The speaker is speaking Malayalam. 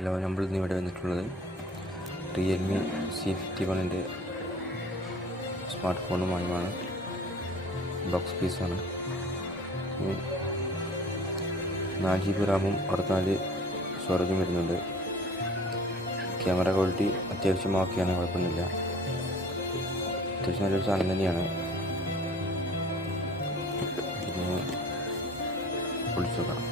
ഹലോ, നമ്മൾ ഇന്ന് ഇവിടെ വന്നിട്ടുള്ളത് റിയൽമി C51 സ്മാർട്ട് ഫോണുമായുമാണ്. ബോക്സ് പീസാണ്. 4GB റാമും 64 സ്റ്റോറേജും വരുന്നുണ്ട്. ക്യാമറ ക്വാളിറ്റി അത്യാവശ്യം ഓക്കെയാണ്, കുഴപ്പമൊന്നുമില്ല. അത്യാവശ്യം നല്ലൊരു സാധനം തന്നെയാണ്. പിന്നെ പൊളിച്ചു നോക്കാം.